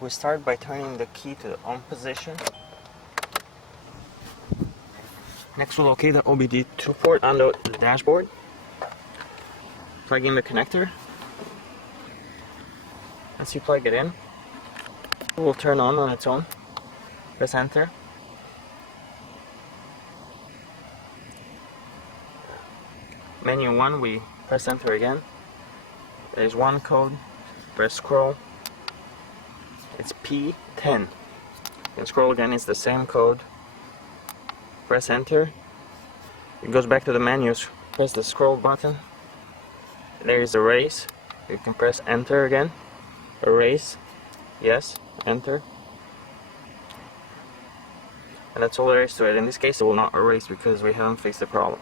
We start by turning the key to the on position. Next we'll locate the OBD-II port on the dashboard. Plug in the connector. Once you plug it in, it will turn on its own. Press enter. Menu 1, we press enter again. There's one code, press scroll. It's P10. And scroll again, it's the same code. Press enter. It goes back to the menus. Press the scroll button. There is erase. You can press enter again. Erase. Yes. Enter. And that's all there is to it. In this case it will not erase because we haven't fixed the problem.